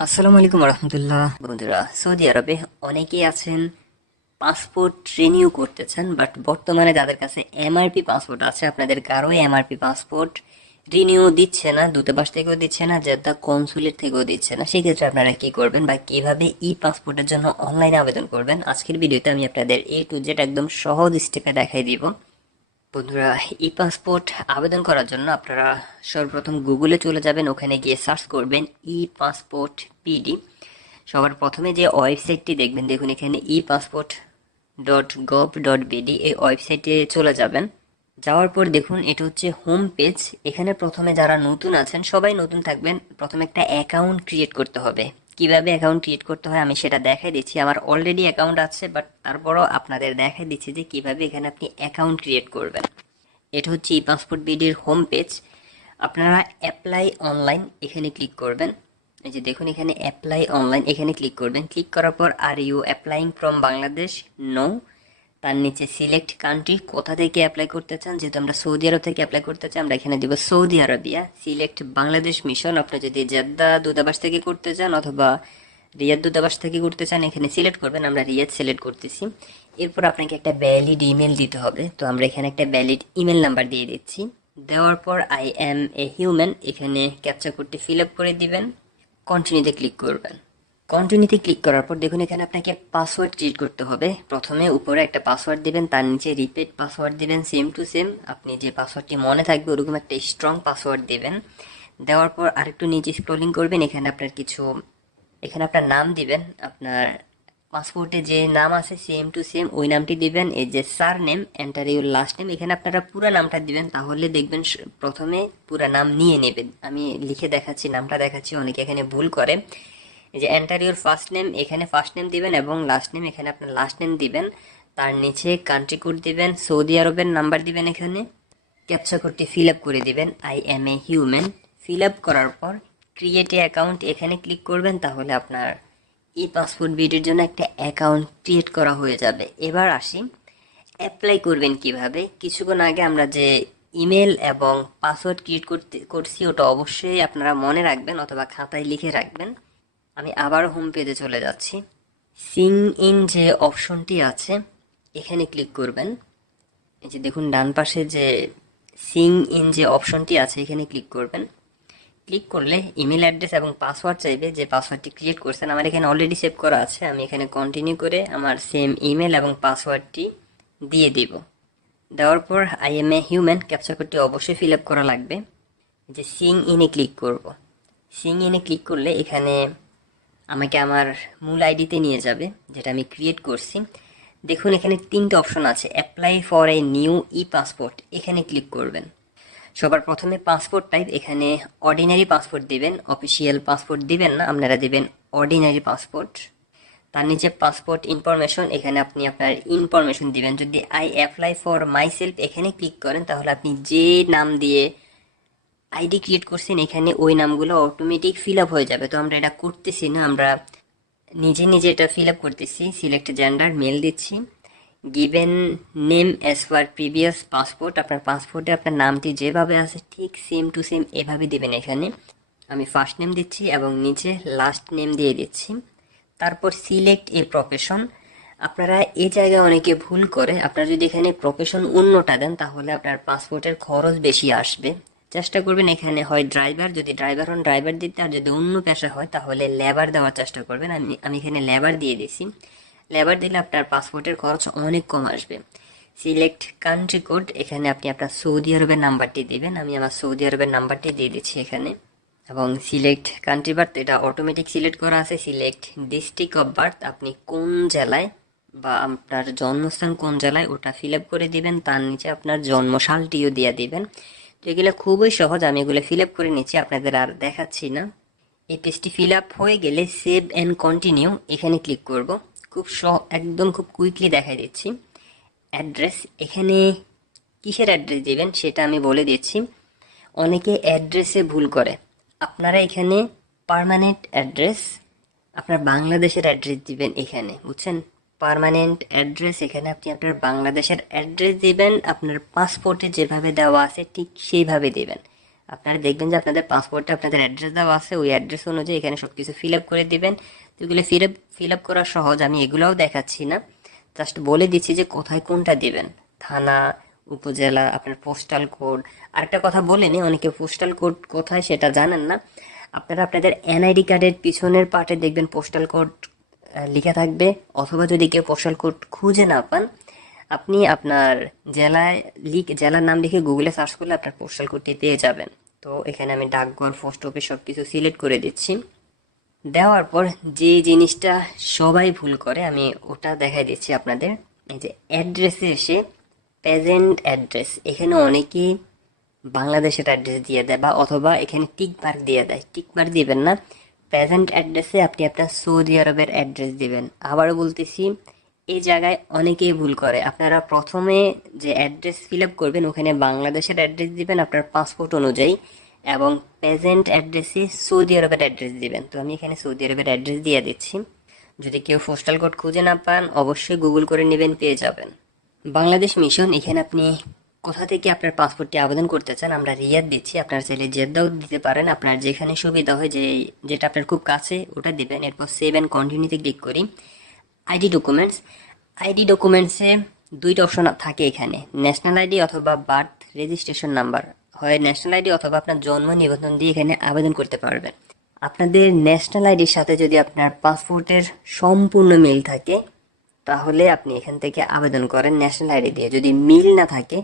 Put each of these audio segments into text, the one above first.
আসসালামু আলাইকুম রহমতুল্লাহ। বন্ধুরা, সৌদি আরবে অনেকেই আছেন পাসপোর্ট রিনিউ করতেছেন, বাট বর্তমানে যাদের কাছে এমআরপি পাসপোর্ট আছে, আপনাদের কারোই এমআরপি পাসপোর্ট রিনিউ দিচ্ছে না, দূতাবাস থেকেও দিচ্ছে না, জেদ্দা কনসুলেট থেকেও দিচ্ছে না। সেক্ষেত্রে আপনারা কি করবেন বা কিভাবে ই পাসপোর্টের জন্য অনলাইনে আবেদন করবেন, আজকের ভিডিওতে আমি আপনাদের A to Z একদম সহজ স্টেপে দেখাই দিব। বন্ধুরা, ই পাসপোর্ট আবেদন করার জন্য আপনারা সর্বপ্রথম গুগলে চলে যাবেন, ওখানে গিয়ে সার্চ করবেন ই পাসপোর্ট পিডি। সবার প্রথমে যে ওয়েবসাইটটি দেখবেন, দেখুন এখানে epassport.gov.bd, এই ওয়েবসাইটে চলে যাবেন। যাওয়ার পর দেখুন এটা হচ্ছে হোম পেজ। এখানে প্রথমে যারা নতুন আছেন, সবাই নতুন থাকবেন, প্রথমে একটা অ্যাকাউন্ট ক্রিয়েট করতে হবে। কিভাবে অ্যাকাউন্ট ক্রিয়েট করতে হয় আমি সেটা দেখাই দিচ্ছি। আমার অলরেডি অ্যাকাউন্ট আছে, বাট তারপরও আপনাদের দেখাই দিচ্ছি যে কিভাবে এখানে আপনি অ্যাকাউন্ট ক্রিয়েট করবেন। এটা হচ্ছে ই পাসপোর্ট বিডির হোম পেজ। আপনারা অ্যাপ্লাই অনলাইন এখানে ক্লিক করবেন। এই যে দেখুন এখানে অ্যাপ্লাই অনলাইন, এখানে ক্লিক করবেন। ক্লিক করার পর are you applying from Bangladesh? No. তার নিচে সিলেক্ট কান্ট্রি, কোথা থেকে অ্যাপ্লাই করতে চান। যেহেতু আমরা সৌদি আরব থেকে অ্যাপ্লাই করতে চাই, আমরা এখানে দিব Saudi Arabia. Select Bangladesh mission, আপনি যদি জেদ্দা দূতাবাস থেকে করতে চান অথবা রিয়াদ দূতাবাস থেকে করতে চান এখানে সিলেক্ট করবেন। আমরা রিয়াদ সিলেক্ট করতেছি। এরপর আপনাকে একটা ভ্যালিড ইমেল দিতে হবে, তো আমরা এখানে একটা ভ্যালিড ইমেল নাম্বার দিয়ে দিচ্ছি। দেওয়ার পর আই এম এ হিউম্যান, এখানে ক্যাপচা কোডটি ফিল আপ করে দিবেন। কন্টিনিউতে ক্লিক করবেন। কন্টিনিউতে ক্লিক করার পর দেখুন এখানে আপনাকে পাসওয়ার্ড ক্রিয়েট করতে হবে। প্রথমে উপরে একটা পাসওয়ার্ড দিবেন, তার নিচে রিপিট পাসওয়ার্ড দিবেন, সেম টু সেম। আপনি যে পাসওয়ার্ডটি মনে থাকবে ওরকম একটা স্ট্রং পাসওয়ার্ড দিবেন। দেওয়ার পর আরেকটু নিচে স্ক্রলিং করবেন। এখানে আপনার নাম দিবেন, আপনার পাসপোর্টে যে নাম আছে সেম টু সেম ওই নামটি দিবেন। এই যে surname, enter your last name, এখানে আপনারা পুরো নামটা দিবেন, তাহলে দেখবেন প্রথমে পুরো নাম নিয়ে নেবেন। আমি লিখে দেখাচ্ছি, নামটা দেখাচ্ছি, অনেকে এখানে ভুল করে। এই যে এন্টার ইউর ফার্স্ট নেম, এখানে ফার্স্ট নেম দিবেন, এবং লাস্ট নেম এখানে আপনার লাস্ট নেম দিবেন। তার নিচে কান্ট্রি কোড দিবেন, সৌদি আরবের নাম্বার দিবেন। এখানে ক্যাপচা কোডটি ফিল আপ করে দিবেন, I M a human. Fill up করার পর ক্রিয়েট এ অ্যাকাউন্ট এখানে ক্লিক করবেন, তাহলে আপনার ই পাসপোর্ট বিডির জন্য একটা অ্যাকাউন্ট ক্রিয়েট করা হয়ে যাবে। এবার আসি অ্যাপ্লাই করবেন কিভাবে। কিছুক্ষণ আগে আমরা যে ইমেল এবং পাসওয়ার্ড ক্রিয়েট করছি ওটা অবশ্যই আপনারা মনে রাখবেন অথবা খাতায় লিখে রাখবেন। আমি আবার হোম পেজে চলে যাচ্ছি। সিং ইন যে অপশনটি আছে এখানে ক্লিক করবেন। এই যে দেখুন ডান পাশে যে সিং ইন যে অপশনটি আছে এখানে ক্লিক করবেন। ক্লিক করলে ইমেল অ্যাড্রেস এবং পাসওয়ার্ড চাইবে, যে পাসওয়ার্ডটি ক্রিয়েট করছেন। আমার এখানে অলরেডি সেভ করা আছে, আমি এখানে কন্টিনিউ করে আমার সেম ইমেল এবং পাসওয়ার্ডটি দিয়ে দিব। দেওয়ার পর I M a human, captcha কোডটি অবশ্যই ফিল আপ করা লাগবে। যে সিং ইনে ক্লিক করব। সিং ইনে ক্লিক করলে এখানে আমাকে আমার মূল আইডিতে নিয়ে যাবে যেটা আমি ক্রিয়েট করছি। দেখুন এখানে তিনটে অপশন আছে, apply for a new E passport, এখানে ক্লিক করবেন। সবার প্রথমে পাসপোর্ট টাইপ, এখানে অর্ডিনারি পাসপোর্ট দিবেন, অফিসিয়াল পাসপোর্ট দিবেন না, আপনারা দিবেন অর্ডিনারি পাসপোর্ট। তার নিচে পাসপোর্ট ইনফরমেশন, এখানে আপনি আপনার ইনফরমেশন দিবেন। যদি I apply for my self এখানে ক্লিক করেন, তাহলে আপনি যে নাম দিয়ে আইডি ক্রিয়েট করছেন এখানে ওই নামগুলো অটোমেটিক ফিল আপ হয়ে যাবে। তো আমরা এটা করতেছি না, আমরা নিজে নিজে এটা ফিল আপ করতেছি। সিলেক্ট জেন্ডার, মেল দিচ্ছি। Given name as per previous passport, আপনার পাসপোর্টে আপনার নামটি যেভাবে আছে ঠিক সেম টু সেম এভাবে দেবেন। এখানে আমি ফার্স্ট নেম দিচ্ছি এবং নিচে লাস্ট নেম দিয়ে দিচ্ছি। তারপর সিলেক্ট এ প্রফেশন, আপনারা এই জায়গায় অনেকে ভুল করে, আপনারা যদি এখানে প্রফেশন অন্যটা দেন তাহলে আপনার পাসপোর্টের খরচ বেশি আসবে। চেষ্টা করবেন এখানে হয় ড্রাইভার, যদি ড্রাইভার হন ড্রাইভার দিতে, আর যদি অন্য পেশা হয় তাহলে লেবার দেওয়ার চেষ্টা করবেন। আমি এখানে লেবার দিয়ে দিছি। লেবার দিলে আপনার পাসপোর্টের খরচ অনেক কম আসবে। সিলেক্ট কান্ট্রি কোড, এখানে আপনি আপনার সৌদি আরবের নাম্বারটি দেবেন। আমি আমার সৌদি আরবের নাম্বারটি দিয়ে দিচ্ছি এখানে। এবং সিলেক্ট কান্ট্রি বার্থ, এটা অটোমেটিক সিলেক্ট করা আছে। সিলেক্ট ডিস্ট্রিক্ট অফ বার্থ, আপনি কোন জেলায় বা আপনার জন্মস্থান কোন জেলায় ওটা ফিল আপ করে দিবেন। তার নিচে আপনার জন্মসালটিও দিয়ে দিবেন। তো এগুলো খুবই সহজ, আমি এগুলো ফিল আপ করে নিচ্ছি, আপনাদের আর দেখাচ্ছি না। এই পেজটি ফিল আপ হয়ে গেলে সেভ অ্যান্ড কন্টিনিউ এখানে ক্লিক করব। একদম খুব কুইকলি দেখাই দিচ্ছি। অ্যাড্রেস, এখানে কিসের অ্যাড্রেস দিবেন সেটা আমি বলে দিচ্ছি। অনেকে অ্যাড্রেসে ভুল করে, আপনারা এখানে পার্মানেন্ট অ্যাড্রেস, আপনার বাংলাদেশের অ্যাড্রেস দিবেন এখানে, বুঝছেন? পার্মানেন্ট অ্যাড্রেস, এখানে আপনি আপনার বাংলাদেশের অ্যাড্রেস দিবেন, আপনার পাসপোর্টে যেভাবে দেওয়া আছে ঠিক সেইভাবে দিবেন। আপনারা দেখবেন যে আপনাদের পাসপোর্টে আপনাদের অ্যাড্রেস দেওয়া আছে, ওই অ্যাড্রেস অনুযায়ী এখানে সব কিছু ফিল আপ করে দিবেন। তো এগুলো ফিল আপ করা সহজ, আমি এগুলোও দেখাচ্ছি না, জাস্ট বলে দিচ্ছি যে কোথায় কোনটা দিবেন। থানা, উপজেলা, আপনার পোস্টাল কোড। আরেকটা কথা বলে নিই, অনেকে পোস্টাল কোড কোথায় সেটা জানেন না। আপনারা আপনাদের এনআইডি কার্ডের পিছনের পার্টে দেখবেন পোস্টাল কোড লেখা থাকবে, অথবা যদি কেউ পোস্টাল কোড খুঁজে না পান, আপনি আপনার জেলার নাম লিখে গুগলে সার্চ করলে আপনার পোস্টাল কোডটি পেয়ে যাবেন। তো এখানে আমি ডাকঘর, পোস্ট অফিস সব কিছু সিলেক্ট করে দিচ্ছি। দেওয়ার পর যে জিনিসটা সবাই ভুল করে আমি ওটা দেখাই দিচ্ছি আপনাদের। এই যে অ্যাড্রেসে এসে প্রেজেন্ট অ্যাড্রেস, এখানে অনেকেই বাংলাদেশের অ্যাড্রেস দিয়ে দেয়, বা অথবা এখানে টিক মার্ক দিয়ে দেয়। টিক মার্ক দিবেন না, প্রেজেন্ট অ্যাড্রেসে আপনি আপনার সৌদি আরবের অ্যাড্রেস দিবেন। আবারও বলতেছি, এই জায়গায় অনেকেই ভুল করে। আপনারা প্রথমে যে অ্যাড্রেস ফিল আপ করবেন ওখানে বাংলাদেশের অ্যাড্রেস দিবেন আপনার পাসপোর্ট অনুযায়ী, এবং প্রেজেন্ট অ্যাড্রেসে সৌদি আরবের অ্যাড্রেস দিবেন। তো আমি এখানে সৌদি আরবের অ্যাড্রেস দিয়ে দিচ্ছি। যদি কেউ পোস্টাল কোড খুঁজে না পান অবশ্যই গুগল করে নেবেন, পেয়ে যাবেন। বাংলাদেশ মিশন, এখানে আপনি কোথা থেকে আপনার পাসপোর্টটি আবেদন করতে চান, আমরা রিয়াদ দিচ্ছি, আপনার চাইলে জেদ্দাও দিতে পারেন, আপনার যেখানে সুবিধা হয়, যেটা আপনার খুব কাছে ওটা দিবেন। এরপর সেভ অ্যান্ড কন্টিনিউতে ক্লিক করি। আইডি ডকুমেন্টসে দুইটা অপশন থাকে এখানে, ন্যাশনাল আইডি অথবা বার্থ রেজিস্ট্রেশন নাম্বার। হয় ন্যাশনাল আইডি অথবা আপনার জন্ম নিবন্ধন দিয়ে এখানে আবেদন করতে পারবেন। আপনাদের ন্যাশনাল আইডির সাথে যদি আপনার পাসপোর্টের সম্পূর্ণ মিল থাকে তাহলে আপনি এখান থেকে আবেদন করেন ন্যাশনাল আইডি দিয়ে। যদি মিল না থাকে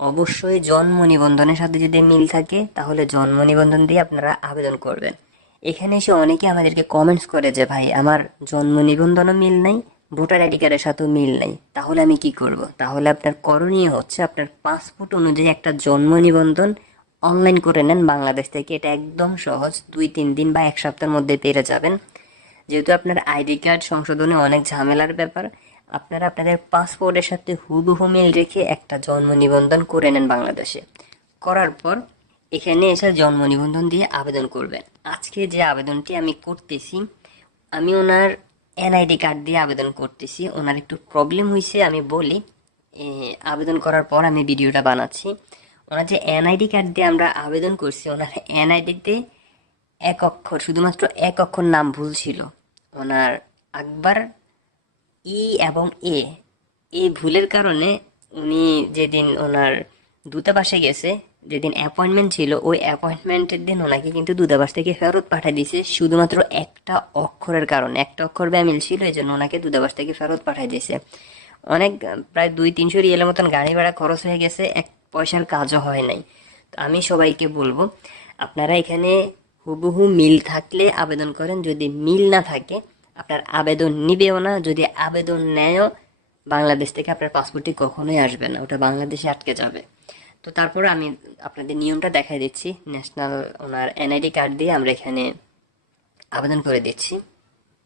অবশ্যই জন্ম নিবন্ধনের সাথে যদি মিল থাকে তাহলে জন্ম নিবন্ধন দিয়ে আপনারা আবেদন করবেন। এখানে এসে অনেকে আমাদেরকে কমেন্টস করে যে ভাই আমার জন্ম নিবন্ধনও মিল নাই, ভোটার আইডি কার্ডের সাথেও মিল নাই, তাহলে আমি কি করব? তাহলে আপনার করণীয় হচ্ছে আপনার পাসপোর্ট অনুযায়ী একটা জন্ম নিবন্ধন অনলাইন করে নেন বাংলাদেশ থেকে। এটা একদম সহজ, 2-3 দিন বা 1 সপ্তাহের মধ্যে পেরে যাবেন। যেহেতু আপনার আইডি কার্ড সংশোধনে অনেক ঝামেলার ব্যাপার, আপনারা আপনাদের পাসপোর্টের সাথে হুবহু মিল রেখে একটা জন্ম নিবন্ধন করে নেন বাংলাদেশে। করার পর এখানে এসে জন্ম নিবন্ধন দিয়ে আবেদন করবেন। আজকে যে আবেদনটি আমি করতেছি, আমি ওনার এনআইডি কার্ড দিয়ে আবেদন করতেছি। ওনার একটু প্রবলেম হয়েছে, আমি বলি। আবেদন করার পর আমি ভিডিওটা বানাচ্ছি। ওনার যে এনআইডি কার্ড দিয়ে আমরা আবেদন করছি, ওনার এনআইডিতে শুধুমাত্র এক অক্ষর নাম ভুল ছিল। ওনার আকবর ই এবং এই ভুলের কারণে উনি যেদিন ওনার দূতাবাসে গেছে, যেদিন অ্যাপয়েন্টমেন্ট ছিল, ওই অ্যাপয়েন্টমেন্টের দিন ওনাকে কিন্তু দূতাবাস থেকে ফেরত পাঠিয়ে দিয়েছে শুধুমাত্র একটা অক্ষরের কারণে। একটা অক্ষর ব্যামিল ছিল, এই জন্য ওনাকে দূতাবাস থেকে ফেরত পাঠিয়ে দিয়েছে। অনেক, প্রায় 200-300 রিয়ালের মতন গাড়ি ভাড়া খরচ হয়ে গেছে, এক পয়সার কাজও হয় নাই। তো আমি সবাইকে বলবো আপনারা এখানে হুবহু মিল থাকলে আবেদন করেন, যদি মিল না থাকে আপনার আবেদন নিবেও না। যদি আবেদন নেয়ও বাংলাদেশ থেকে আপনার পাসপোর্টটি কখনোই আসবে না, ওটা বাংলাদেশে আটকে যাবে। তো তারপর আমি আপনাদের নিয়মটা দেখাই দিচ্ছি। ন্যাশনাল ওনার এনআইডি কার্ড দিয়ে আমরা এখানে আবেদন করে দিচ্ছি।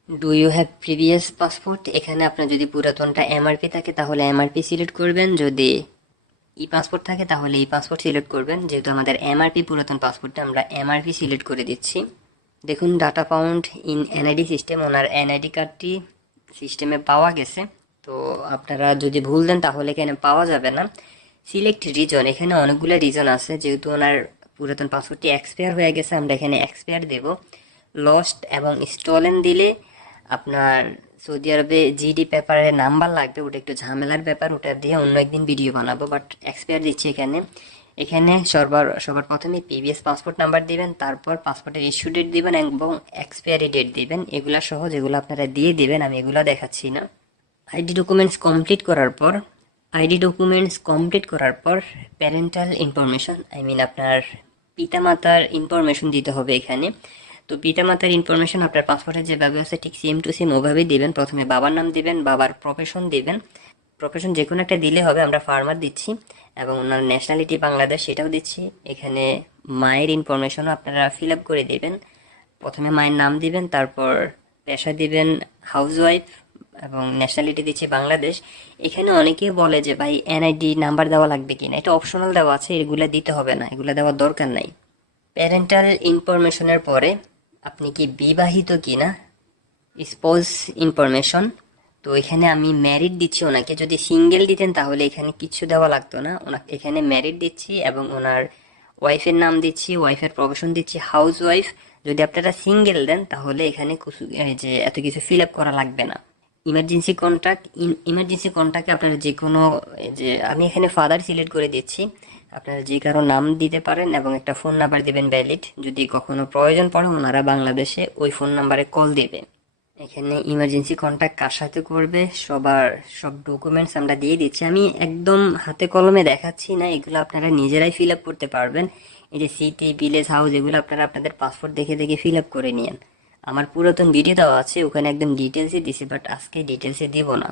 Do you have previous passport, এখানে আপনার যদি পুরাতনটা এমআরপি থাকে তাহলে এমআরপি সিলেক্ট করবেন, যদি ই পাসপোর্ট থাকে তাহলে ই পাসপোর্ট সিলেক্ট করবেন। যেহেতু আমাদের এমআরপি পুরাতন পাসপোর্টটা, আমরা এমআরপি সিলেক্ট করে দিচ্ছি। দেখুন data found in NID system, owner NID কার্ডটি সিস্টেমে পাওয়া গেছে। তো আপনারা যদি ভুল দেন তাহলে এখানে পাওয়া যাবে না। সিলেক্ট রিজন, এখানে অনেকগুলো রিজন আছে। যেহেতু ওনার পুরাতন পাসপোর্টটি এক্সপায়ার হয়ে গেছে, আমরা এখানে এক্সপায়ার দেব। লস্ট এবং স্টলেন দিলে আপনার সৌদি আরবে জিডি পেপারের নাম্বার লাগবে, ওটা একটু ঝামেলার ব্যাপার, ওটা দিয়ে অন্য একদিন ভিডিও বানাবো। বাট এক্সপায়ার দিচ্ছি এখানে। এখানে সবার প্রথমে প্রিভিয়াস পাসপোর্ট নাম্বার দিবেন, তারপর পাসপোর্টের ইস্যু ডেট দিবেন এবং এক্সপায়ারি ডেট দিবেন। এগুলা সহজ, এগুলো আপনারা দিয়ে দিবেন, আমি এগুলো দেখাচ্ছি না। আইডি ডকুমেন্টস কমপ্লিট করার পর প্যারেন্টাল ইনফরমেশন, আপনার পিতামাতার ইনফরমেশন দিতে হবে এখানে। তো পিতামাতার ইনফরমেশন আপনার পাসপোর্টে যেভাবে আছে ঠিক সেম টু সেম ওভাবেই দিবেন। প্রথমে বাবার নাম দিবেন, বাবার প্রফেশন দিবেন, প্রফেশন যে কোনো একটা দিলে হবে, আমরা ফার্মার দিচ্ছি, এবং ওনার ন্যাশনালিটি বাংলাদেশ সেটাও দিচ্ছি। এখানে মায়ের ইনফরমেশনও আপনারা ফিল আপ করে দেবেন। প্রথমে মায়ের নাম দিবেন, তারপর পেশা দিবেন হাউসওয়াইফ, এবং ন্যাশনালিটি দিচ্ছি বাংলাদেশ। এখানে অনেকে বলে যে ভাই এনআইডি নাম্বার দেওয়া লাগবে কিনা, এটা অপশনাল দেওয়া আছে, এগুলো দিতে হবে না, এগুলো দেওয়ার দরকার নাই। প্যারেন্টাল ইনফরমেশনের পরে আপনি কি বিবাহিত কিনা, স্পোজ ইনফরমেশন। তো এখানে আমি ম্যারিড দিচ্ছি ওনাকে, যদি সিঙ্গেল দিতেন তাহলে এখানে কিছু দেওয়া লাগতো না, ওনাকে এখানে ম্যারিড দিচ্ছি, এবং ওনার ওয়াইফের নাম দিচ্ছি, ওয়াইফের প্রফেশন দিচ্ছি হাউস ওয়াইফ। যদি আপনারা সিঙ্গেল দেন তাহলে এখানে এই যে এত কিছু ফিল আপ করা লাগবে না। ইমার্জেন্সি কন্ট্যাক্টে আপনারা যে কোনো, যে আমি এখানে ফাদার সিলেক্ট করে দিচ্ছি, আপনারা যে কারো নাম দিতে পারেন এবং একটা ফোন নাম্বার দিবেন ভ্যালিড। যদি কখনো প্রয়োজন পড়ে ওনারা বাংলাদেশে ওই ফোন নাম্বারে কল দিবে। এখানে ইমার্জেন্সি কন্ট্যাক্ট কার সাথে করবে সব ডকুমেন্টস আমরা দিয়ে দিচ্ছি। আমি একদম হাতে কলমে দেখাচ্ছি না, এগুলো আপনারা নিজেরাই ফিল আপ করতে পারবেন। এই যে সিটি, ভিলেজ, হাউস, এগুলো আপনারা আপনাদের পাসপোর্ট দেখে দেখে ফিল আপ করে নিন। আমার পুরাতন ভিডিও দেওয়া আছে, ওখানে একদম ডিটেলসে দিছি, বাট আজকে ডিটেলসে দিব না।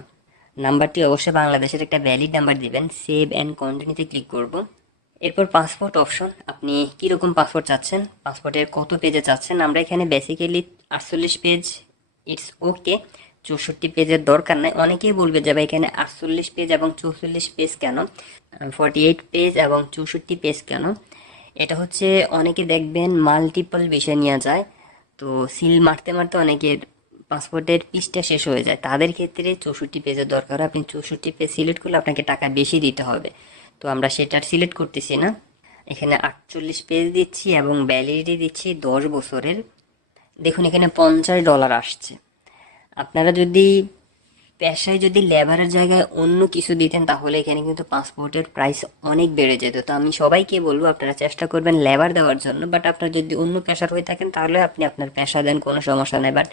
নাম্বারটি অবশ্যই বাংলাদেশের একটা ভ্যালিড নাম্বার দিবেন। সেভ অ্যান্ড কন্টিনিউতে ক্লিক করব। এরপর পাসপোর্ট অপশন, আপনি কীরকম পাসপোর্ট চাচ্ছেন, পাসপোর্টের কত পেজে চাচ্ছেন। আমরা এখানে বেসিক্যালি 48 পেজ, ইটস ওকে। 64 পেজের দরকার নাই। অনেকেই বলবে যে ভাই এখানে 48 পেজ এবং 44 পেজ কেন, 48 পেজ এবং 64 পেজ কেন। এটা হচ্ছে অনেকে দেখবেন মাল্টিপল বিষয় নিয়ে যায়, তো সিল মারতে মারতে অনেকের পাসপোর্টের পিসটা শেষ হয়ে যায়। তাদের ক্ষেত্রে 64 পেজের দরকার। আপনি 64 পেজ সিলেক্ট করলে আপনাকে টাকা বেশি দিতে হবে, তো আমরা সেটা সিলেক্ট করতেছি না। এখানে 48 পেজ দিচ্ছি এবং ভ্যালিডিটি দিচ্ছি 10 বছরের। দেখুন এখানে $50 আসছে। আপনারা যদি পেশায় যদি লেবারের জায়গায় অন্য কিছু দিতেন তাহলে এখানে কিন্তু পাসপোর্টের প্রাইস অনেক বেড়ে যেত। তো আমি সবাইকে বলবো আপনারা চেষ্টা করবেন লেবার দেওয়ার জন্য, বাট আপনারা যদি অন্য পেশার হয়ে থাকেন তাহলে আপনি আপনার পেশা দেন, কোনো সমস্যা নেই। বাট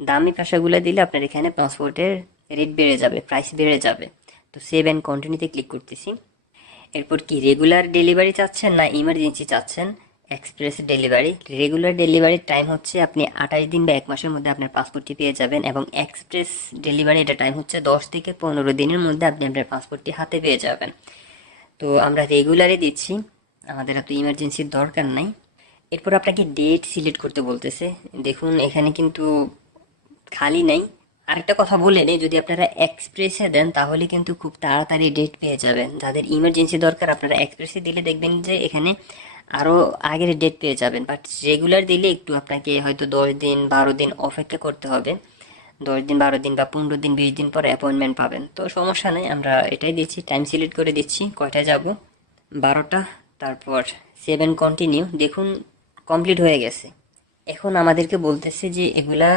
দামি পেশাগুলো দিলে আপনার এখানে পাসপোর্টের রেট বেড়ে যাবে, প্রাইস বেড়ে যাবে। তো সেভ অ্যান্ড কন্টিনিউতে ক্লিক করতেছি। এরপর কি রেগুলার ডেলিভারি চাচ্ছেন না ইমার্জেন্সি চাচ্ছেন? Express delivery. রেগুলার ডেলিভারির টাইম হচ্ছে আপনি 28 দিন বা 1 মাসের মধ্যে আপনার পাসপোর্টটি পেয়ে যাবেন, এবং এক্সপ্রেস ডেলিভারি এটা টাইম হচ্ছে 10 থেকে 15 দিনের মধ্যে আপনি আপনার পাসপোর্টটি হাতে পেয়ে যাবেন। তো আমরা রেগুলারে দিচ্ছি, আমাদের এত ইমার্জেন্সির দরকার নাই। এরপর আপনাকে ডেট সিলেক্ট করতে বলতেছে। দেখুন এখানে কিন্তু খালি নাই। আরেকটা কথা বলে নেই, যদি আপনারা এক্সপ্রেসে দেন তাহলে কিন্তু খুব তাড়াতাড়ি ডেট পেয়ে যাবেন। যাদের ইমার্জেন্সি দরকার আপনারা এক্সপ্রেসে দিলে দেখবেন যে এখানে আরও আগের ডেট পেয়ে যাবেন। বাট রেগুলার দিলে একটু আপনাকে হয়তো 10 দিন 12 দিন অপেক্ষা করতে হবে। 10 দিন 12 দিন বা 15 দিন 20 দিন পরে অ্যাপয়েন্টমেন্ট পাবেন। তো সমস্যা নেই, আমরা এটাই দিচ্ছি। টাইম সিলেক্ট করে দিচ্ছি, কয়টায় যাব, 12টা। তারপর 7 কন্টিনিউ। দেখুন কমপ্লিট হয়ে গেছে। এখন আমাদেরকে বলতেছে যে এগুলা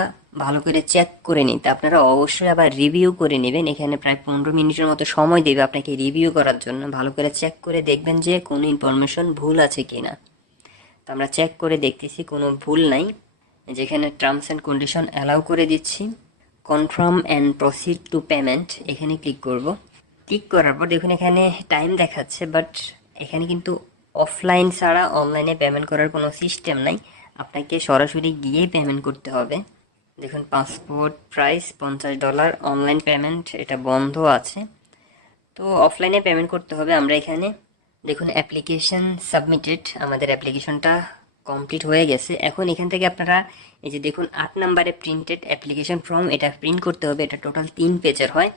ভালো করে চেক করে নিতে। আপনারা অবশ্যই আবার রিভিউ করে নেবেন। এখানে প্রায় 15 মিনিটের মতো সময় দেবে আপনাকে রিভিউ করার জন্য। ভালো করে চেক করে দেখবেন যে কোনো ইনফরমেশন ভুল আছে কিনা। তো আমরা চেক করে দেখতেছি কোনো ভুল নাই। যেখানে টার্মস অ্যান্ড কন্ডিশন অ্যালাউ করে দিচ্ছি। Confirm and proceed to payment, এখানে ক্লিক করব। ক্লিক করার পর দেখুন এখানে টাইম দেখাচ্ছে, বাট এখানে কিন্তু অফলাইন ছাড়া অনলাইনে পেমেন্ট করার কোনো সিস্টেম নাই। আপনাকে সরাসরি গিয়ে পেমেন্ট করতে হবে। দেখুন পাসপোর্ট প্রাইস $50, অনলাইন পেমেন্ট এটা বন্ধ আছে, তো অফলাইনে পেমেন্ট করতে হবে। আমরা এখানে দেখুন অ্যাপ্লিকেশন সাবমিটেড, আমাদের অ্যাপ্লিকেশনটা কমপ্লিট হয়ে গেছে। এখন এখান থেকে আপনারা এই যে দেখুন 8 নম্বরে প্রিন্টেড অ্যাপ্লিকেশন ফর্ম, এটা প্রিন্ট করতে হবে। এটা টোটাল 3 পেজের হয়।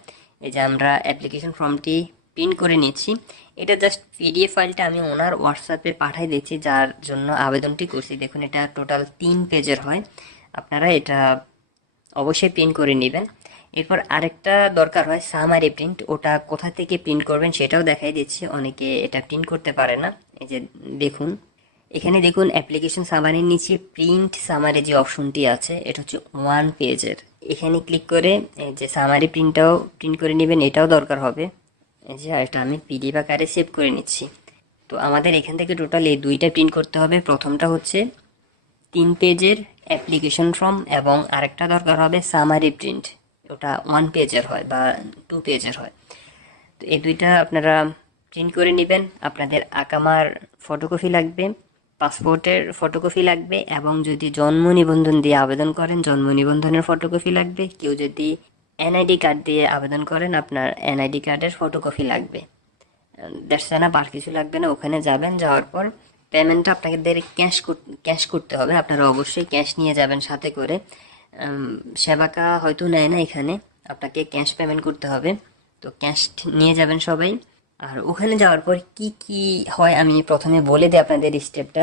এই যে আমরা অ্যাপ্লিকেশন ফর্মটি প্রিন্ট করে নিচ্ছি। এটা জাস্ট পিডিএফ ফাইলটা আমি ওনার হোয়াটসঅ্যাপে পাঠিয়ে দিচ্ছি, যার জন্য আবেদনটি করছি। দেখুন এটা টোটাল 3 পেজের হয়, আপনারা এটা অবশ্যই প্রিন্ট করে নেবেন। এরপর আরেকটা দরকার হয় সামারি প্রিন্ট, ওটা কোথা থেকে প্রিন্ট করবেন সেটাও দেখাই দিচ্ছি। অনেকে এটা প্রিন্ট করতে পারে না। এই যে দেখুন এখানে দেখুন অ্যাপ্লিকেশন সামারির নিচে প্রিন্ট সামারি যে অপশনটি আছে এটা হচ্ছে 1 পেজের। এখানে ক্লিক করে এই যে সামারি প্রিন্টটাও প্রিন্ট করে নেবেন, এটাও দরকার হবে। এই যে এটা আমি পিডিএফ আকারে সেভ করে নিচ্ছি। তো আমাদের এখান থেকে টোটাল এই দুইটা প্রিন্ট করতে হবে। প্রথমটা হচ্ছে 3 পেজের অ্যাপ্লিকেশন ফর্ম, এবং আরেকটা দরকার হবে সামারি প্রিন্ট, ওটা 1 পেজের হয় বা 2 পেজের হয়। তো এই দুইটা আপনারা প্রিন্ট করে নেবেন। আপনাদের আকামার ফটোকপি লাগবে, পাসপোর্টের ফটোকপি লাগবে, এবং যদি জন্ম নিবন্ধন দিয়ে আবেদন করেন জন্ম নিবন্ধনের ফটোকপি লাগবে। কেউ যদি এনআইডি কার্ড দিয়ে আবেদন করেন আপনার এনআইডি কার্ডের ফটোকপি লাগবে। দ্যাটস এনাফ, আর কিছু লাগবে না। ওখানে যাবেন, যাওয়ার পর পেমেন্টটা আপনাদের ক্যাশ করতে হবে। আপনারা অবশ্যই ক্যাশ নিয়ে যাবেন সাথে করে। সেবাকা হয়তো নেয় না এখানে, আপনাকে ক্যাশ পেমেন্ট করতে হবে। তো ক্যাশ নিয়ে যাবেন সবাই। আর ওখানে যাওয়ার পর কি কি হয় আমি প্রথমে বলে দিই আপনাদের স্টেপটা।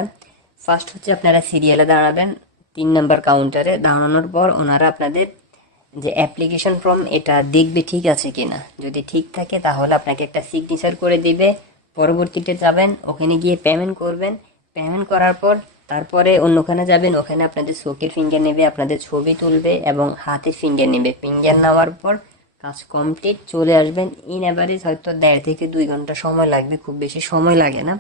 ফার্স্ট হচ্ছে আপনারা সিরিয়ালে দাঁড়াবেন 3 নম্বর কাউন্টারে। দাঁড়ানোর পর ওনারা আপনাদের যে অ্যাপ্লিকেশন ফর্ম এটা দেখবে ঠিক আছে কিনা। যদি ঠিক থাকে তাহলে আপনাকে একটা সিগনেচার করে দিবে। পরবর্তীতে যাবেন, ওখানে গিয়ে পেমেন্ট করবেন। পেমেন্ট করার পর তারপরে অন্যখানে যাবেন, ওখানে আপনাদের চোখের ফিঙ্গার নেবে, আপনাদের ছবি তুলবে এবং হাতের ফিঙ্গার নেবে। ফিঙ্গার নেওয়ার পর কাজ কমপ্লিট, চলে আসবেন। ইন অ্যাভারেজ হয়তো 1.5 থেকে 2 ঘন্টা সময় লাগবে, খুব বেশি সময় লাগে না।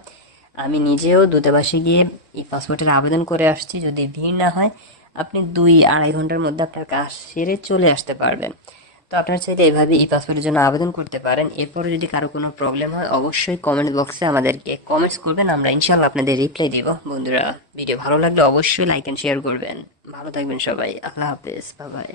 আমি নিজেও দূতাবাসে গিয়ে এই পাসপোর্টের আবেদন করে আসছি। যদি ভিড় না হয় আপনি 2-2.5 ঘন্টার মধ্যে আপনার কাজ সেরে চলে আসতে পারবেন। তো আপনারা চাইলে এভাবে ই পাসপোর্টের জন্য আবেদন করতে পারেন। এরপরে যদি কারো কোনো প্রবলেম হয় অবশ্যই কমেন্ট বক্সে আমাদেরকে কমেন্টস করবেন, আমরা ইনশাল্লাহ আপনাদের রিপ্লাই দিব। বন্ধুরা, ভিডিও ভালো লাগলে অবশ্যই লাইক অ্যান্ড শেয়ার করবেন। ভালো থাকবেন সবাই, আল্লাহ হাফেজ, বাই বাই।